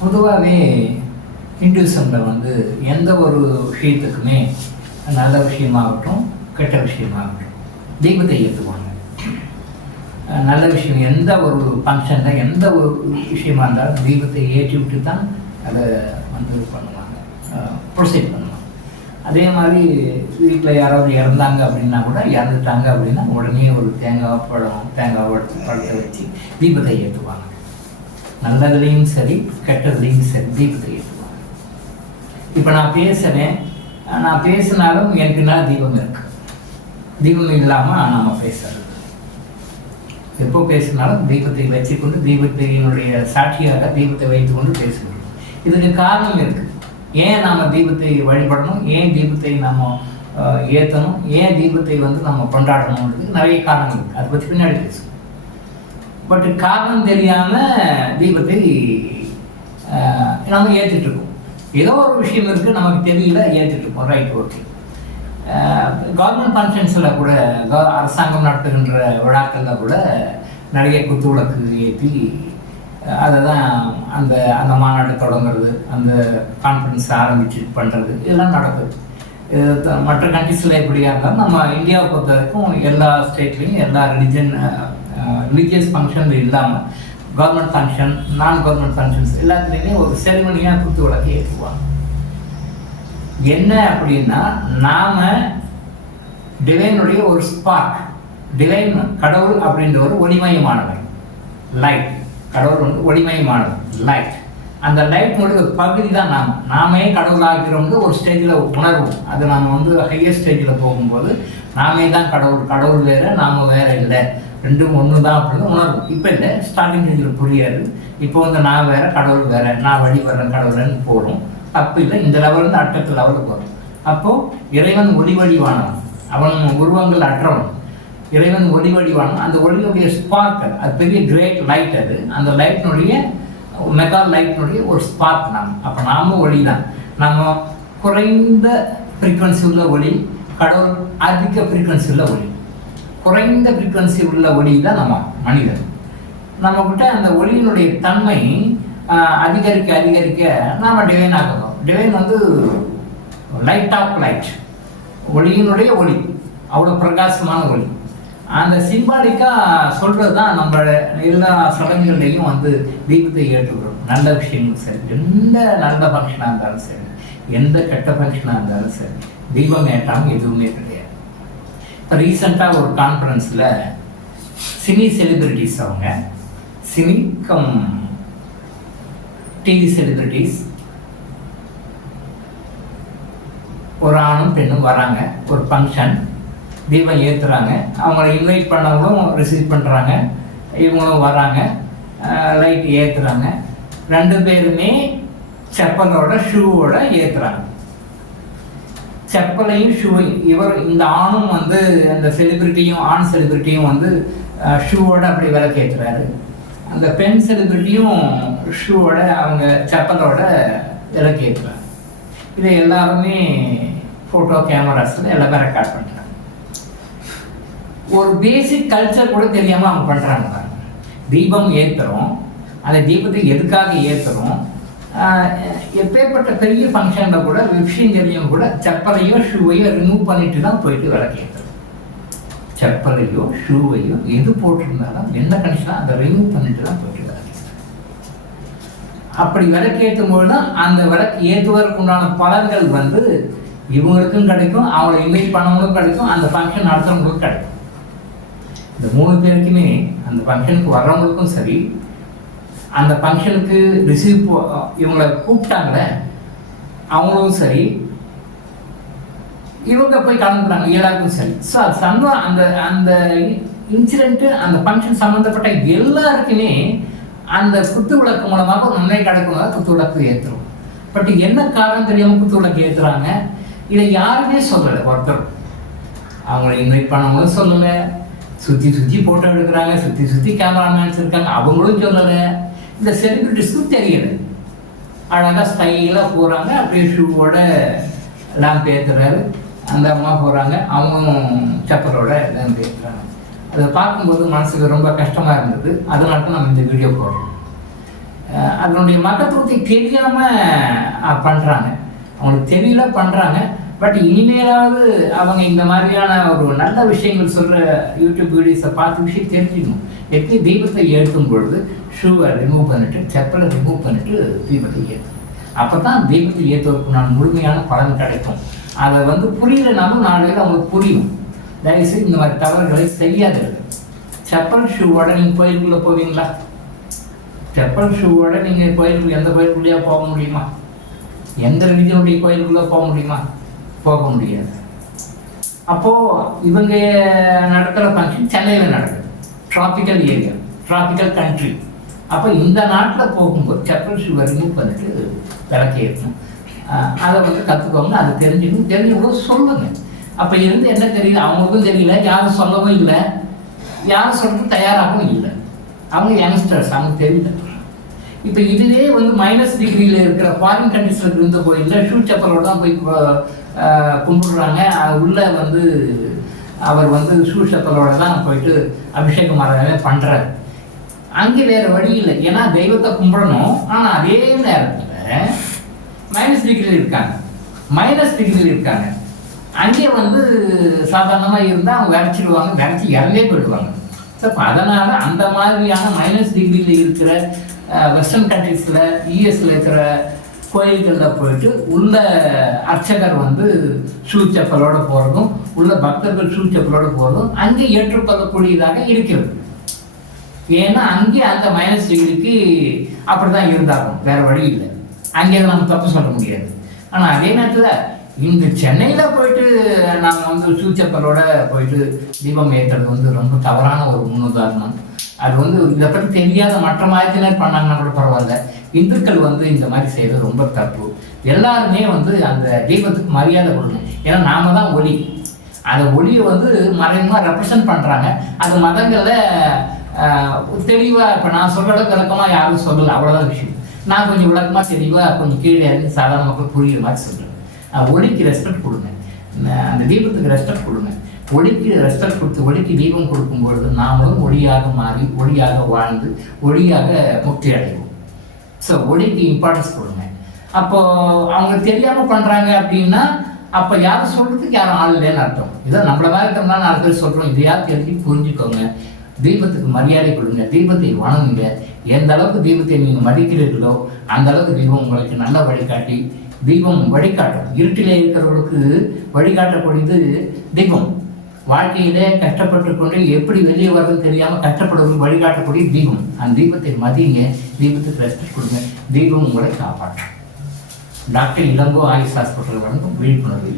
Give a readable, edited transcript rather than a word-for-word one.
பொதுவாகவே ஹிந்துசமில் வந்து எந்த ஒரு விஷயத்துக்குமே நல்ல விஷயமாகட்டும் கெட்ட விஷயமாகட்டும் தெய்வத்தை ஏற்றுக்குவாங்க. நல்ல விஷயம் எந்த ஒரு ஃபங்க்ஷனில் எந்த ஒரு விஷயமா இருந்தாலும் தெய்வத்தை ஏற்றி விட்டு தான் அதை வந்து பண்ணுவாங்க, ப்ரொசீட் பண்ணுவாங்க. அதே மாதிரி வீட்டில் யாராவது இறந்தாங்க அப்படின்னா கூட, இறந்துட்டாங்க அப்படின்னா உடனே ஒரு தேங்காய் பழத்தை வச்சு தீபத்தை ஏற்றுவாங்க. நல்லதுலேயும் சரி கெட்டதுலேயும் சரி தீபத்தை ஏற்றுவாங்க. இப்போ நான் பேசுகிறேன், நான் பேசினாலும் எனக்கு என்ன தீபம் இருக்கு. தீபம் இல்லாமல் நாம் பேசுறது. எப்போ பேசினாலும் தீபத்தை வச்சுக்கொண்டு தீபத்தினுடைய சாட்சியாக தீபத்தை வைத்துக்கொண்டு பேசுகிறோம். இதுக்கு காரணம் இருக்கு. ஏன் நாம் தீபத்தை வழிபடணும், ஏன் தீபத்தை நாம் ஏற்றணும், ஏன் தீபத்தை வந்து நம்ம கொண்டாடணும்ன்றது நிறைய காரணங்கள் இருக்குது. அதை பற்றி பின்னாடி பேசுவோம். பட் காரணம் தெரியாமல் தீபத்தை நம்ம ஏற்றிட்டு இருக்கோம். ஏதோ ஒரு விஷயம் இருக்குது, நமக்கு தெரியல, ஏற்றிட்டு இருக்கோம். Right, okay. கவர்மெண்ட் ஃபங்க்ஷன்ஸில் கூட, அரசாங்கம் நடத்துகின்ற விழாக்களில் கூட நிறைய குத்து விளக்கு ஏற்றி அதை தான் அந்த அந்த மாநாடு தொடங்குறது, அந்த கான்ஃபரன்ஸ் ஆரம்பித்து பண்ணுறது, இதெல்லாம் நடக்குது. மற்ற கண்ட்ரிஸில் எப்படியா இருந்தாலும் நம்ம இந்தியாவை பொறுத்த வரைக்கும் எல்லா ஸ்டேட்லேயும் எல்லா ரிலீஜியஸ் ஃபங்க்ஷன் இல்லாமல் கவர்மெண்ட் ஃபங்க்ஷன், நான் கவர்மெண்ட் ஃபங்க்ஷன்ஸ் எல்லாத்துலேயுமே ஒரு செரிமனியாக குத்து விளக்கு ஏற்றுவாங்க. என்ன அப்படின்னா, நாம் டிவைனுடைய ஒரு ஸ்பார்க், டிவைன் கடவுள் அப்படின்ற ஒரு ஒளிமயமானவர், லைட். கடவுள் வந்து ஒளிமயமானவர், லைட். அந்த லைட்னுடைய ஒரு பகுதி தான் நாமே கடவுளாகிறோம்னு ஒரு ஸ்டேஜில் உணர்வோம். அது நாம் வந்து ஹையர் ஸ்டேஜில் போகும்போது நாமே தான் கடவுள் வேறு, நாம் வேறு இல்லை, ரெண்டும் ஒன்று தான் அப்படின்னு உணர்வோம். இப்போ இல்லை, ஸ்டார்டிங் ஸ்டேஜில் புரியாது. இப்போ வந்து நான் வேறு கடவுள் வேறு, நான் வழிபடுறேன் கடவுள்னு போகிறோம். தப்பு இல்லை. இந்த லெவலிருந்து அடுத்த லெவலுக்கு வரும். அப்போது இறைவன் ஒளிவடிவானவன், அவன் உருவங்கள் அற்றவன். இறைவன் ஒளிவடிவானவன். அந்த ஒளியினுடைய ஸ்பார்க், அது பெரிய கிரேட் லைட். அது அந்த லைட்டினுடைய மெகா லைட்டினுடைய ஒரு ஸ்பார்க் நாம். அப்போ நாமும் ஒளி தான். நம்ம குறைந்த ஃப்ரீக்வன்சி உள்ள ஒளி, கடவுள் அதிக ஃப்ரீக்வன்சி உள்ள ஒளி. குறைந்த ஃப்ரீக்வன்சி உள்ள ஒளி தான் நம்ம மனிதன். நம்மக்கிட்ட அந்த ஒளியினுடைய தன்மை அதிகரிக்க அதிகரிக்க நாம் டிவைன் ஆகிறோம். டிவைன் வந்து லைட் ஆஃப் லைட், ஒளியினுடைய ஒளி, அவ்வளோ பிரகாசமான ஒளி. அந்த சிம்பாலிக்காக சொல்கிறது தான் நம்ம எல்லா சடங்குகள்லையும் வந்து தீபத்தை ஏற்றுக்கிறோம். நல்ல விஷயங்களும் சரி, எந்த நல்ல ஃபங்க்ஷனாக இருந்தாலும் சரி, எந்த கெட்ட ஃபங்க்ஷனாக இருந்தாலும் சரி, தீபம் ஏற்றாமல் எதுவுமே கிடையாது. இப்போ ரீசெண்டாக ஒரு கான்ஃபரன்ஸில் சினி செலிபிரிட்டிஸ், அவங்க சினி கம் டிவி செலிபிரிட்டிஸ், ஒரு ஆணும் பெண்ணும் வராங்க. ஒரு ஃபங்க்ஷன், தீபம் ஏற்றுறாங்க. அவங்கள இன்வைட் பண்ணவங்களும் ரிசீவ் பண்ணுறாங்க, இவங்களும் வராங்க, லைட் ஏற்றுறாங்க. ரெண்டு பேருமே செப்பலோட ஷூவோட ஏற்றுறாங்க. செப்பலையும் ஷூவையும் இந்த ஆணும் வந்து அந்த செலிபிரிட்டியும், ஆண் செலிபிரிட்டியும் வந்து ஷூவோட அப்படி விளக்கு ஏற்றுறாரு. அந்த பெண் செலிபிரிட்டியும் ஷூவோட, அவங்க செப்பலோட விளக்கு ஏற்றுறாங்க. இதை எல்லாருமே ஃபோட்டோ கேமராஸில் எல்லாமே ரெக்கார்ட் பண்ணுறாங்க. ஒரு பேசிக் கல்ச்சர் கூட தெரியாமல் அவங்க பண்ணுறாங்க. தீபம் ஏற்றுறோம், அந்த தீபத்தை எதுக்காக ஏற்றுறோம், எப்பேற்பட்ட பெரிய ஃபங்க்ஷனில் கூட விஷயம் தெரியும் கூட செப்பலையோ ஷூவையோ ரிமூவ் பண்ணிட்டு தான் போயிட்டு விளக்கு ஏற்றுறோம். செப்பலையோ ஷூவையோ எது போட்டிருந்தாலும் என்ன கண்டிஷனாக அதை ரிமூவ் பண்ணிட்டு தான் போயிட்டு விளக்கு ஏற்றுறோம். அப்படி விளக்கு ஏற்றும் போது தான் அந்த விளக்கு ஏற்றுவதற்கு உண்டான பலன்கள் வந்து இவங்களுக்கும் கிடைக்கும், அவங்களை இன்வைட் பண்ணவங்களுக்கும் கிடைக்கும், அந்த ஃபங்க்ஷன் நடத்துறவங்களுக்கும் கிடைக்கும். இந்த 3 பேருக்குமே, அந்த ஃபங்க்ஷனுக்கு வர்றவங்களுக்கும் சரி, அந்த ஃபங்க்ஷனுக்கு இவங்களை கூப்பிட்டாங்களே அவங்களும் சரி, இவங்க போய் கலந்துக்கிறாங்க எல்லாருக்கும் சரி. ஸோ அது அந்த இன்சிடென்ட்டு, அந்த ஃபங்க்ஷன் சம்மந்தப்பட்ட எல்லாருக்குமே அந்த குத்து விளக்கு மூலமாக நன்மை கிடைக்கும். குத்து விளக்கு ஏற்றுறோம். பட் என்ன காரணம் தெரியாமல் குத்து விளக்கு ஏற்றுறாங்க. இதை யாருமே சொல்லலை. ஒருத்தர் அவங்கள இன்வைட் பண்ணவங்களும் சொல்லலை, சுற்றி ஃபோட்டோ எடுக்கிறாங்க, சுற்றி கேமராமேன்ஸ் இருக்காங்க, அவங்களும் சொல்லலை. இந்த செலிபிரிட்டிஸ்க்கும் தெரியலை. அழகாக ஸ்டைலாக போகிறாங்க, அப்படியே ஷூவோட லேம்ப் ஏற்றுறாரு. அந்த அம்மா போகிறாங்க, அவங்களும் செப்பலோட லேம்ப் ஏற்றுறாங்க. அதை பார்க்கும்போது மனசுக்கு ரொம்ப கஷ்டமாக இருந்தது. அதனால தான் நம்ம இந்த வீடியோ போடுறோம். அதனுடைய மகத்துவத்தை தெரியாமல் பண்ணுறாங்க. அவங்களுக்கு தெரியல பண்ணுறாங்க. பட் இனிமேலாவது அவங்க இந்த மாதிரியான ஒரு நல்ல விஷயங்கள் சொல்கிற யூடியூப் வீடியோஸை பார்த்து விஷயம் தெரிஞ்சுக்கணும். எப்படி தீபத்தை ஏற்றும் பொழுது ஷூவை ரிமூவ் பண்ணிவிட்டு செப்பலை ரிமூவ் பண்ணிவிட்டு தீபத்தை ஏற்றும். அப்போ தான் தீபத்தை ஏற்றுவதற்கு நான் முழுமையான பலன் கிடைக்கும். அதை வந்து புரியலனாலும் நாளையில் அவங்களுக்கு புரியும். தயவுசெய்து இந்த மாதிரி தவறுகளை செய்யாதீர்கள். செப்பல் ஷூவோட நீங்கள் கோயிலுக்குள்ளே போவீங்களா? செப்பல் ஷூவோட நீங்கள் கோயிலுக்குள்ள எந்த கோயிலுக்குள்ளேயே போக முடியுமா? எந்த ரிலிஜனுடைய கோயிலுக்குள்ளே போக முடியுமா? போக முடியாது. அப்போது இவங்க நடக்கிற ஃபங்க்ஷன் சென்னையில் நடக்குது. Tropical area, tropical country. அப்போ இந்த நாட்டில் போகும்போது செப்பல் ஷூவை ரிமூவ் பண்ணிட்டு விளக்கு ஏற்றணும். அதை வந்து கற்றுக்கோங்க. அதை தெரிஞ்சுக்கணும். தெரிஞ்சவங்களும் சொல்லுங்கள். அப்போ இருந்து என்ன தெரியல, அவங்களுக்கும் தெரியல, யாரும் சொல்லவும் இல்லை, யாரும் சொல்றது தயாராகவும் இல்லை. அவங்க யங்ஸ்டர்ஸ், அவங்க தெரியல. இப்போ இதுவே வந்து -டிகிரியில் இருக்கிற ஃபாரின் கண்ட்ரீஸில் இருந்த கோயிலில் ஷூ செப்பலோட தான் போய் கும்பிடுறாங்க. உள்ளே வந்து அவர் வந்து ஷூ செப்பலோட தான் போயிட்டு அபிஷேகம் ஆராதனை பண்ணுறாரு. அங்கே வேறு வழி இல்லை. ஏன்னா தெய்வத்தை கும்பிடணும். ஆனால் அதே நேரத்தில் -டிகிரியில் இருக்காங்க, -டிகிரியில் இருக்காங்க. அங்கே வந்து சாதாரணமாக இருந்தால் அவங்க விரைச்சிடுவாங்க, விரைச்சி இறந்தே போயிடுவாங்க. ஸோ இப்போ அதனால் அந்த மாதிரியான -டிகிரியில் இருக்கிற வெஸ்டர்ன் கண்ட்ரீஸில் யூஎஸில் இருக்கிற கோயில்களில் போயிட்டு உள்ள அர்ச்சகர் வந்து ஷூ செப்பலோடு போகிறதும், உள்ள பக்தர்கள் ஷூ செப்பலோடு போகிறதும் அங்கே ஏற்றுக்கொள்ளக்கூடியதாக இருக்கிறது. ஏன்னா அங்கே அந்த -டிகிரிக்கு அப்படி தான் இருந்தாகும், வேறு வழி இல்லை. அங்கே நம்ம தப்பு சொல்ல முடியாது. ஆனால் அதே நேரத்தில் இந்த சென்னையில் போயிட்டு நாங்கள் வந்து ஷூ செப்பலோட போயிட்டு தீபம் ஏற்றுறது வந்து ரொம்ப தவறான ஒரு முன்னுதாரணம். அது வந்து இதை பற்றி தெரியாத மற்ற மதத்தினர் பண்ணாங்கன்னா கூட பரவாயில்ல. இந்துக்கள் வந்து இந்த மாதிரி செய்கிறது ரொம்ப தப்பு. எல்லாருமே வந்து அந்த தீபத்துக்கு மரியாதை கொடுக்கணும். ஏன்னா நாம தான் ஒளி. அந்த ஒளியை வந்து மறைமுகமாக ரெப்ரசன்ட் பண்ணுறாங்க. அந்த மதங்களில் தெளிவாக இப்போ நான் சொல்கிற அளவுக்கு விளக்கமாக யாரும் சொல்லலை, அவ்வளோதான் விஷயம். நான் கொஞ்சம் விளக்கமாக தெளிவாக கொஞ்சம் கீழே இறங்கி சாதாரண மக்கள் புரிகிற மாதிரி சொல்கிறேன். ஒளிக்கு ரெஸ்பெக்ட் கொடுங்க, அந்த தீபத்துக்கு ரெஸ்பெக்ட் கொடுங்க. ஒளிக்கு ரெஸ்பெக்ட் கொடுத்து ஒளிக்கு தீபம் கொடுக்கும்பொழுது நாமளும் ஒளியாக மாறி ஒளியாக வாழ்ந்து ஒளியாக முக்தி அடைவோம். ஸோ ஒளிக்கு இம்பார்ட்டன்ஸ் கொடுங்க. அப்போது அவங்க தெரியாமல் பண்ணுறாங்க அப்படின்னா அப்போ யாரும் சொல்கிறதுக்கு யாரும் ஆள் இல்லைன்னு அர்த்தம். இதை நம்மள மாதிரி இருக்கிறதுனால 4 பேர் சொல்கிறோம். இதையாவது தெரிஞ்சு புரிஞ்சுக்கோங்க. தீபத்துக்கு மரியாதை கொடுங்க, தீபத்தை வணங்குங்க. எந்த அளவுக்கு தீபத்தை நீங்கள் மதிக்கிறீர்களோ அந்த அளவுக்கு தீபம் உங்களுக்கு நல்ல வழிகாட்டி. தீபம் வழிகாட்டும். இருட்டிலே இருக்கிறவர்களுக்கு வழிகாட்டக்கூடியது தீபம். வாழ்க்கையிலே கஷ்டப்பட்டு கொண்டு எப்படி வெளியே வர்றதுன்னு தெரியாமல் கஷ்டப்படுவது வழிகாட்டக்கூடிய தீபம். அந்த தீபத்தை மதிங்க, தீபத்துக்கு ரெஸ்பெக்ட் கொடுங்க. தீபம் உங்களை காப்பாற்றும். டாக்டர் இளங்கோ ஆயுஷ் ஹாஸ்பிட்டல் வழங்கும் விழிப்புணர்வு.